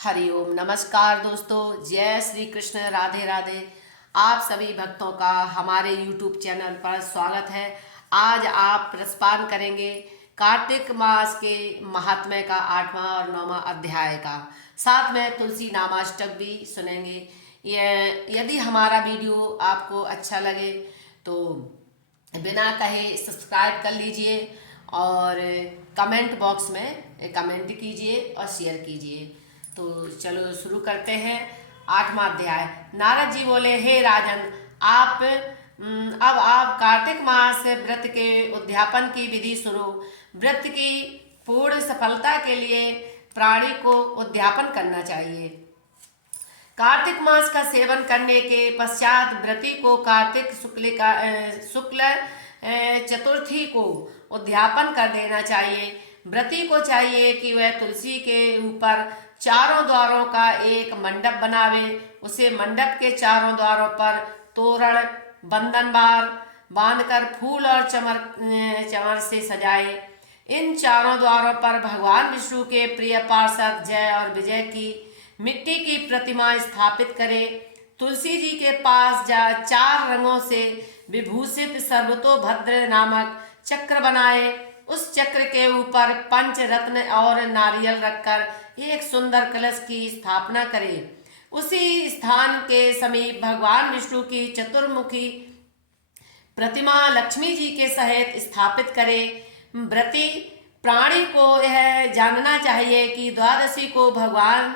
हरिओम नमस्कार दोस्तों, जय श्री कृष्ण, राधे राधे। आप सभी भक्तों का हमारे YouTube चैनल पर स्वागत है। आज आप रसपान करेंगे कार्तिक मास के महात्म्य का 8वां और 9वां अध्याय का। साथ में तुलसी नामाष्टक भी सुनेंगे। यदि हमारा वीडियो आपको अच्छा लगे तो बिना कहे सब्सक्राइब कर लीजिए और कमेंट बॉक्स में कमेंट कीजिए और शेयर कीजिए। तो चलो शुरू करते हैं। 8वां अध्याय। नारद जी बोले, हे राजन, अब आप कार्तिक मास व्रत के उद्यापन की विधि सुनो। व्रत की पूर्ण सफलता के लिए प्राणी को उद्यापन करना चाहिए। कार्तिक मास का सेवन करने के पश्चात व्रती को कार्तिक शुक्ल चतुर्थी को उद्यापन कर देना चाहिए। व्रती को चाहिए कि वह तुलसी के ऊपर चारों द्वारों का एक मंडप बनावे। उसे मंडप के चारों द्वारों पर तोरण बंधनवार बांधकर फूल और चमर से सजाए। इन चारों द्वारों पर भगवान विष्णु के प्रिय पार्षद जय और विजय की मिट्टी की प्रतिमा स्थापित करे। तुलसी जी के पास 4 रंगों से विभूषित सर्वतोभद्र नामक चक्र बनाए। उस चक्र के ऊपर पंच रत्न और नारियल रखकर एक सुंदर कलश की स्थापना करे। उसी स्थान के समीप भगवान विष्णु की चतुर्मुखी प्रतिमा लक्ष्मी जी के सहित स्थापित करे। व्रती प्राणी को यह जानना चाहिए कि द्वादशी को भगवान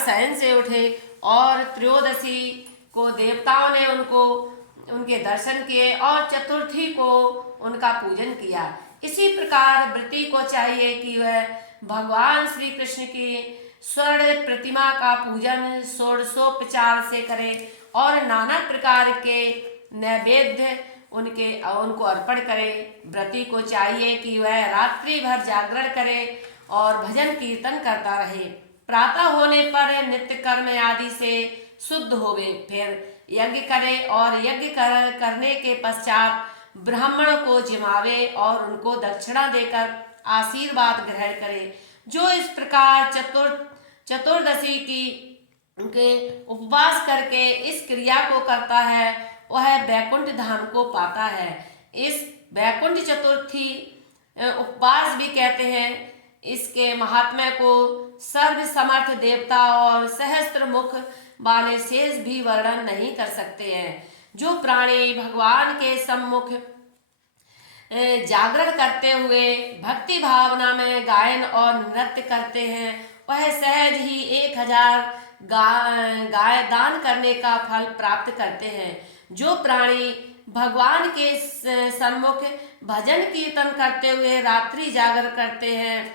शयन से उठे और त्रयोदशी को देवताओं ने उनके दर्शन किए और चतुर्थी को उनका पूजन किया। इसी प्रकार व्रती को चाहिए कि वह भगवान श्री कृष्ण की स्वर्ण प्रतिमा का पूजन षोडशोपचार से करे और नाना प्रकार के नैवेद्य उनको अर्पण करे। व्रती को चाहिए कि वह रात्रि भर जागरण करे और भजन कीर्तन करता रहे। प्रातः होने पर नित्य कर्म आदि से शुद्ध होवे, फिर यज्ञ करे और यज्ञ करने के पश्चात ब्राह्मण को जिमावे और उनको दक्षिणा देकर आशीर्वाद ग्रहण करे। जो इस प्रकार चतुर्दशी के उपवास करके इस क्रिया को करता है वह वैकुंठ धाम को पाता है। इस वैकुंठ चतुर्थी उपवास भी कहते हैं। इसके महात्म्य को सर्व समर्थ देवता और सहस्त्र मुख वाले शेष भी वर्णन नहीं कर सकते हैं। जो प्राणी भगवान के सम्मुख जागरण करते हुए भक्ति भावना में गायन और नृत्य करते हैं वह सहज ही 1000 गाय दान करने का फल प्राप्त करते हैं। जो प्राणी भगवान के सम्मुख भजन कीर्तन करते हुए रात्रि जागर करते हैं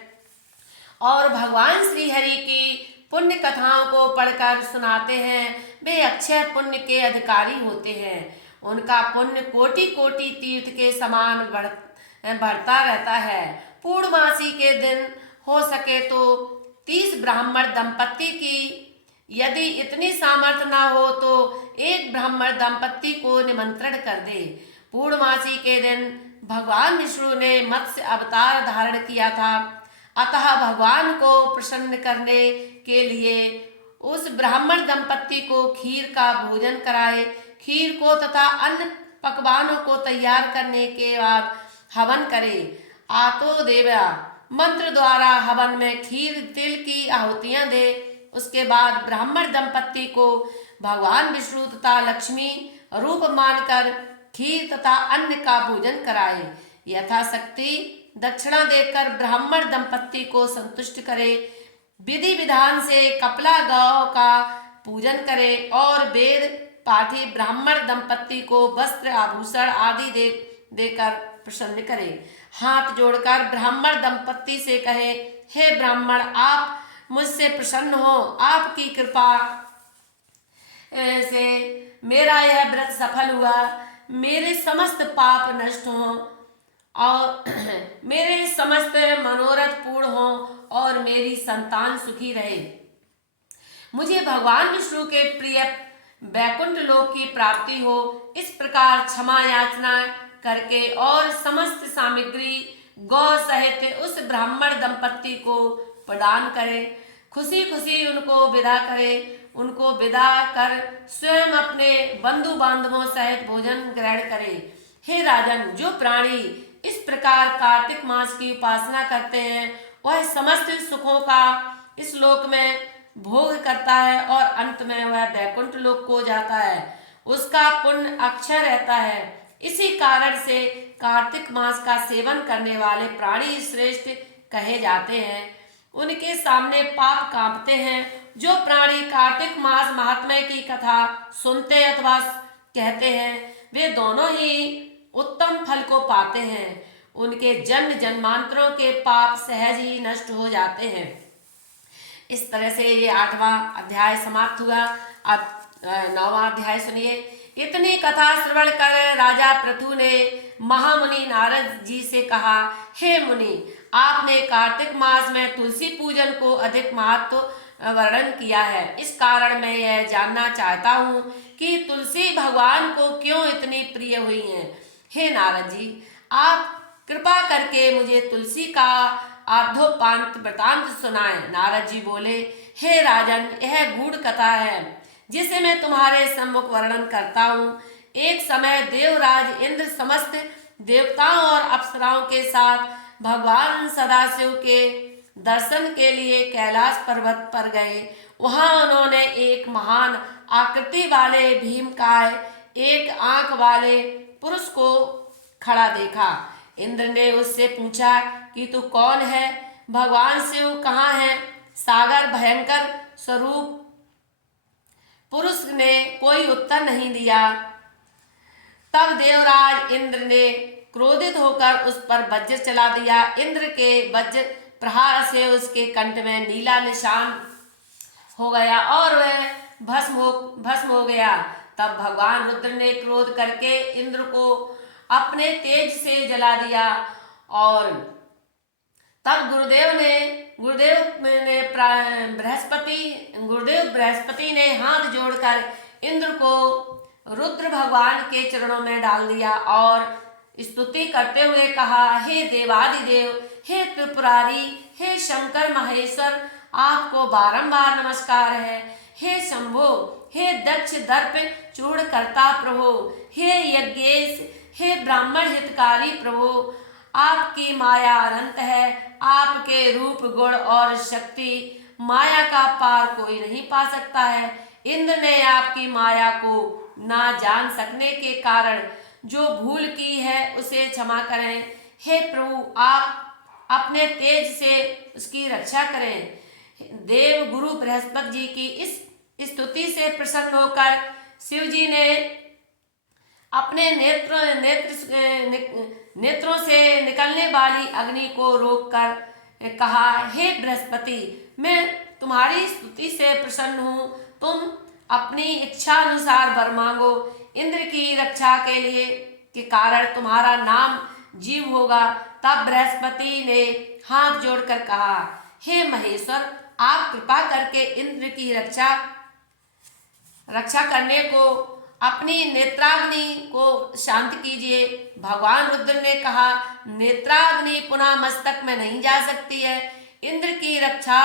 और भगवान श्री हरि की पुण्य कथाओं को पढ़कर सुनाते हैं वे अक्षय पुण्य के अधिकारी होते हैं। उनका पुण्य कोटि कोटि तीर्थ के समान बढ़ता रहता है। पूर्णमासी के दिन हो सके तो 30 ब्राह्मण दंपत्ति की, यदि इतनी सामर्थ्य न हो तो एक ब्राह्मण दंपत्ति को निमंत्रण कर दे। पूर्णमासी के दिन भगवान विष्णु ने मत्स्य अवतार धारण किया था, अतः भगवान को प्रसन्न करने के लिए उस ब्राह्मण दंपत्ति को खीर का भोजन कराए। खीर को तथा अन्य पकवानों को तैयार करने के बाद हवन करे। आतो देवा मंत्र द्वारा हवन में खीर तिल की आहुतियां दे। उसके बाद ब्राह्मण दंपत्ति को भगवान विष्णु तथा लक्ष्मी रूप मानकर खीर तथा अन्न का भोजन कराए। यथाशक्ति दक्षिणा देकर ब्राह्मण दंपत्ति को संतुष्ट करे। विधि विधान से कपिला गौ का पूजन करे और वेद पाठी ब्राह्मण दंपत्ति को वस्त्र आभूषण आदि देकर प्रसन्न करे। हाथ जोड़कर ब्राह्मण दंपत्ति से कहे, हे ब्राह्मण, आप मुझसे प्रसन्न हो। आपकी कृपा से मेरा यह व्रत सफल हुआ। मेरे समस्त पाप नष्ट हों और मेरे समस्त मनोरथ पूर्ण हों और मेरी संतान सुखी रहे। मुझे भगवान विष्णु के प्रिय वैकुंठ लोक की प्राप्ति हो। इस प्रकार क्षमा याचना करके और समस्त सामग्री गौ सहित उस ब्राह्मण दंपत्ति को प्रदान करे, खुशी खुशी उनको विदा करे, उनको विदा कर स्वयं अपने बंधु बांधवों सहित भोजन ग्रहण करे। हे राजन, जो प्राणी इस प्रकार कार्तिक मास की उपासना करते हैं वह समस्त सुखों का इस लोक में भोग करता है और अंत में वह वैकुंठ लोक को जाता है, उसका पुण्य अक्षय रहता है। इसी कारण से कार्तिक मास का सेवन करने वाले प्राणी श्रेष्ठ कहे जाते हैं। उनके सामने पाप कांपते हैं। जो प्राणी कार्तिक मास महात्म्य की कथा सुनते अथवा कहते हैं वे दोनों ही उत्तम फल को पाते हैं। उनके जन्म जन्मांतरों के पाप सहज ही नष्ट हो जाते हैं। इस तरह से ये 8वां अध्याय समाप्त हुआ। अब 9वां अध्याय सुनिए। इतनी कथा श्रवण कर राजा पृथु ने महामुनि नारद जी से कहा, हे मुनि, आपने कार्तिक मास में तुलसी पूजन को अधिक महत्व वर्णन किया है। इस कारण मैं यह जानना चाहता हूँ कि तुलसी भगवान को क्यों इतनी प्रिय हुई है। हे नारद जी, आप कृपा करके मुझे तुलसी का आद्योपांत वृतांत सुनाएं। नारद जी बोले, हे राजन, यह गूढ़ कथा है जिसे मैं तुम्हारे सम्मुख वर्णन करता हूँ। एक समय देवराज इंद्र समस्त देवताओं और अप्सराओं के साथ भगवान सदाशिव के दर्शन के लिए कैलाश पर्वत पर गए। वहां उन्होंने एक महान आकृति वाले भीमकाय एक आंख वाले पुरुष को खड़ा देखा। इंद्र ने उससे पूछा कि तू कौन है? भगवान शिव कहाँ है? सागर भयंकर स्वरूप पुरुष ने कोई उत्तर नहीं दिया। तब देवराज इंद्र ने क्रोधित होकर उस पर वज्र चला दिया। इंद्र के वज्र प्रहार से उसके कंठ में नीला निशान हो गया और वह भस्म हो गया। तब भगवान रुद्र ने क्रोध करके इंद्र को अपने तेज से जला दिया और तब गुरुदेव बृहस्पति ने हाथ जोड़कर इंद्र को रुद्र भगवान के चरणों में डाल दिया और स्तुति करते हुए कहा, हे देवादिदेव, हे त्रिपुरारी, हे शंकर महेश्वर, आपको बारंबार नमस्कार है। हे शंभो, हे दक्ष दर्प चूर्ण करता प्रभु, हे यज्ञेश, हे ब्राह्मण हितकारी प्रभु, आपकी माया अनंत है। आपके रूप गुण और शक्ति माया का पार कोई नहीं पा सकता है। इंद्र ने आपकी माया को ना जान सकने के कारण जो भूल की है उसे क्षमा करें। हे प्रभु, आप अपने तेज से उसकी रक्षा करें। देव गुरु बृहस्पति जी की इस स्तुति से प्रसन्न होकर शिव जी ने अपने नेत्रों से निकलने वाली अग्नि को रोककर कहा, हे बृहस्पति, मैं तुम्हारी स्तुति से प्रसन्न हूँ। तुम अपनी इच्छा अनुसार वर मांगो। इंद्र की रक्षा के लिए के कारण तुम्हारा नाम जीव होगा। तब बृहस्पति ने हाथ जोड़कर कहा, हे महेश्वर, आप कृपा करके इंद्र की रक्षा करने को अपनी नेत्राग्नि को शांत कीजिए। भगवान रुद्र ने कहा, नेत्राग्नि पुनः मस्तक में नहीं जा सकती है। इंद्र की रक्षा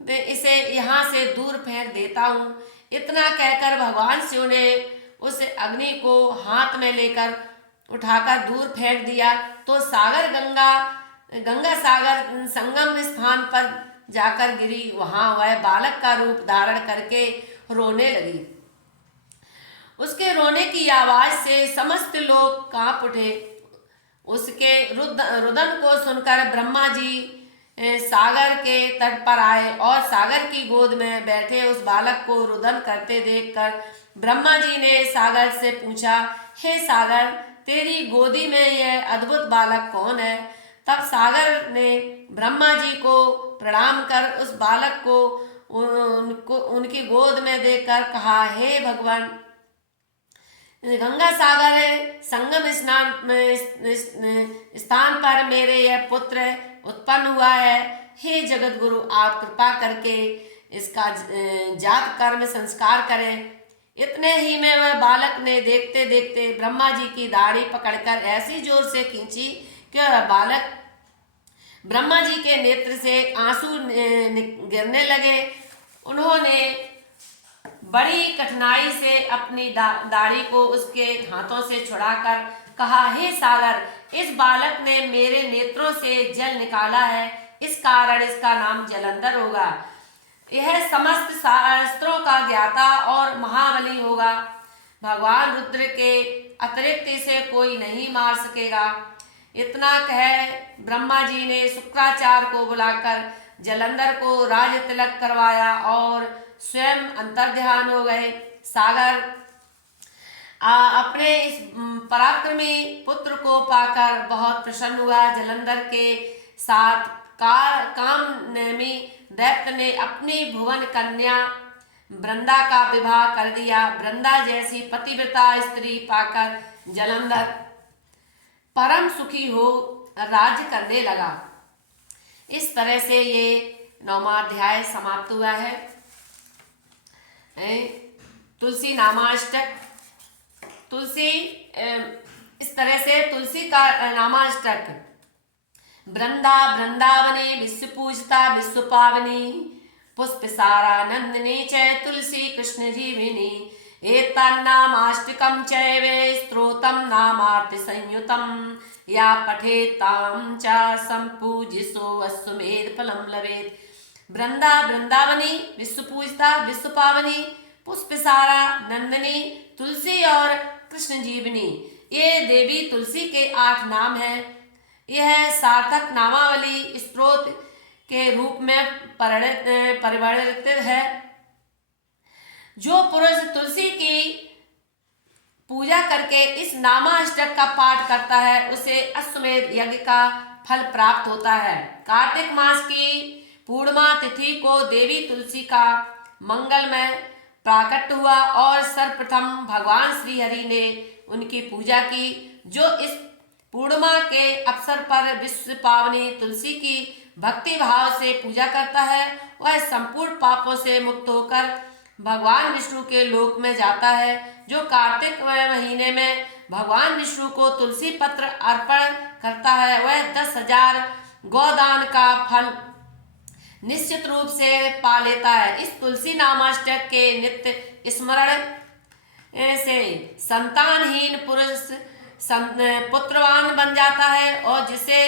इसे यहाँ से दूर फेंक देता हूँ। इतना कहकर भगवान शिव ने उस अग्नि को हाथ में लेकर उठाकर दूर फेंक दिया तो गंगा सागर संगम स्थान पर जाकर गिरी। वहां वह बालक का रूप धारण करके रोने लगी। उसके रोने की आवाज से समस्त लोग कांप उठे। उसके रुदन को सुनकर ब्रह्मा जी सागर के तट पर आए और सागर की गोद में बैठे उस बालक को रुदन करते देखकर ब्रह्मा जी ने सागर से पूछा, हे सागर, तेरी गोदी में यह अद्भुत बालक कौन है? तब सागर ने ब्रह्मा जी को प्रणाम कर उस बालक को उनकी गोद में देकर कहा, हे भगवान, गंगा सागर संगम स्थान पर मेरे यह पुत्र उत्पन्न हुआ है। हे जगत गुरु, आप कृपा करके इसका जात कर्म संस्कार करें। इतने ही में वह बालक ने देखते देखते ब्रह्मा जी की दाढ़ी पकड़कर ऐसी जोर से खींची कि वह बालक ब्रह्मा जी के नेत्र से आंसू गिरने लगे। उन्होंने बड़ी कठिनाई से अपनी दाढ़ी को उसके हाथों से छुड़ाकर कहा, हे सागर, इस बालक ने मेरे नेत्रों से जल निकाला है, इस कारण इसका नाम जलंधर होगा। यह समस्त शास्त्रों का ज्ञाता और महाबली होगा। भगवान रुद्र के अतिरिक्त इसे कोई नहीं मार सकेगा। इतना कह ब्रह्मा जी ने शुक्राचार्य को बुलाकर जलंधर को राज तिलक करवाया और स्वयं अंतर्ध्यान हो गए। सागर अपने इस पराक्रमी पुत्र को पाकर बहुत प्रसन्न हुआ। जलंधर के साथ कामनेमी दैत्य ने अपनी भुवन कन्या वृंदा का विवाह कर दिया। वृंदा जैसी पतिव्रता स्त्री पाकर जलंधर परम सुखी हो राज्य करने लगा। इस तरह से ये 9वां अध्याय समाप्त हुआ है। तुलसी नामाष्टक। तुलसी इस तरह से तुलसी का नामाष्टक। वृंदा वृंदावनी विश्व पूजता विश्व पावनी, पुष्पसारा नंदिनी च तुलसी कृष्ण जीविनी, एतन्नामाष्टकं चैव स्तोत्रं नामार्थ संयुतं, या पठेतां च संपूजितो अश्वमेध फलं लभेत्। वृंदा वृंदावनी विश्व पूजता विश्व पावनी, पुष्पसारा नंदिनी तुलसी और कृष्ण जीवनी, ये देवी तुलसी के 8 नाम हैं। यह सार्थक नामावली स्त्रोत के रूप में परिवर्तित है। जो पुरुष तुलसी की पूजा करके इस नामाष्टक का पाठ करता है उसे अश्वमेध यज्ञ का फल प्राप्त होता है। कार्तिक मास की पूर्णिमा तिथि को देवी तुलसी का मंगलमय प्राकट हुआ और सर्वप्रथम भगवान श्री हरि ने उनकी पूजा की। जो इस पूर्णिमा के अवसर पर विश्व पावनी तुलसी की भक्ति भाव से पूजा करता है वह संपूर्ण पापों से मुक्त होकर भगवान विष्णु के लोक में जाता है। जो कार्तिक महीने में भगवान विष्णु को तुलसी पत्र अर्पण करता है वह 10,000 गौदान का फल निश्चित रूप से पा लेता है। इस तुलसी नामाष्टक के नित्य स्मरण से संतानहीन पुरुष पुत्रवान बन जाता है और जिसे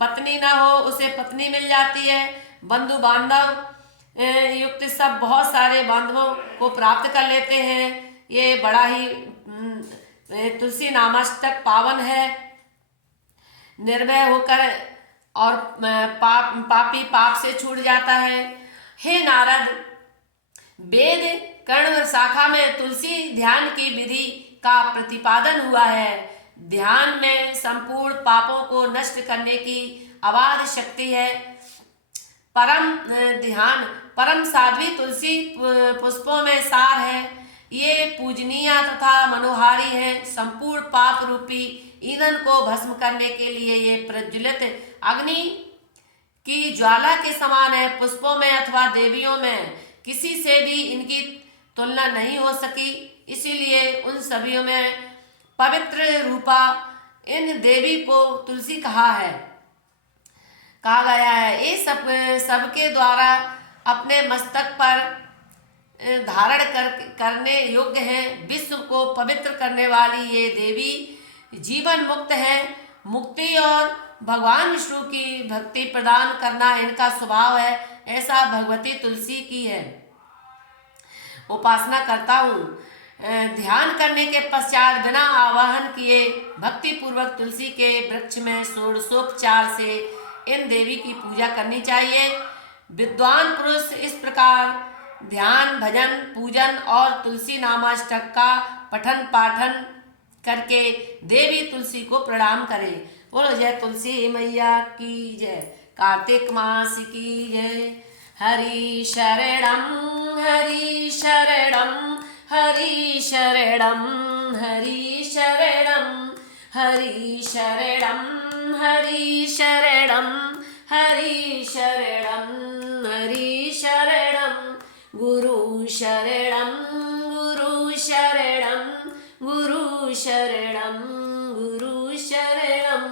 पत्नी न हो उसे पत्नी मिल जाती है। बंधु बांधव युक्त सब बहुत सारे बांधवों को प्राप्त कर लेते हैं। ये बड़ा ही तुलसी नामाष्टक पावन है। निर्भय होकर और पापी पाप से छूट जाता है। हे नारद, वेद कर्ण शाखा में तुलसी ध्यान की विधि का प्रतिपादन हुआ है। ध्यान में संपूर्ण पापों को नष्ट करने की अबाध शक्ति है। परम ध्यान परम साध्वी तुलसी पुष्पों में सार है। ये पूजनीय तथा मनोहारी है। संपूर्ण पाप रूपी ईंधन को भस्म करने के लिए ये प्रज्वलित अग्नि की ज्वाला के समान है। पुष्पों में अथवा देवियों में किसी से भी इनकी तुलना नहीं हो सकी। इसीलिए उन सभी में पवित्र रूपा इन देवी को तुलसी कहा गया है। ये सबके द्वारा अपने मस्तक पर धारण करने योग्य हैं। विश्व को पवित्र करने वाली ये देवी जीवन मुक्त है। मुक्ति और भगवान विष्णु की भक्ति प्रदान करना इनका स्वभाव है। ऐसा भगवती तुलसी की है उपासना करता हूँ। ध्यान करने के पश्चात बिना आवाहन किए भक्ति पूर्वक तुलसी के वृक्ष में षोडशोपचार से इन देवी की पूजा करनी चाहिए। विद्वान पुरुष इस प्रकार ध्यान भजन पूजन और तुलसी नामाष्टक का पठन पाठन करके देवी तुलसी को प्रणाम करें। बोलो जय तुलसी मैया की जय। कार्तिक मास की जय। हरि शरणम हरि शरणम हरि शरणम हरि शरणम हरि शरणम हरि शरणम हरि शरणम हरि शरणम गुरु शरणम गुरु शरणम गुरु शरणम गुरु शरणम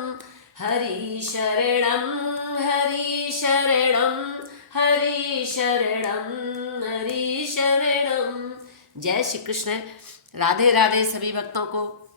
हरि हरि शरणम हरि शरणम हरि शरणम हरि शरणम। जय श्री कृष्ण। राधे राधे सभी भक्तों को।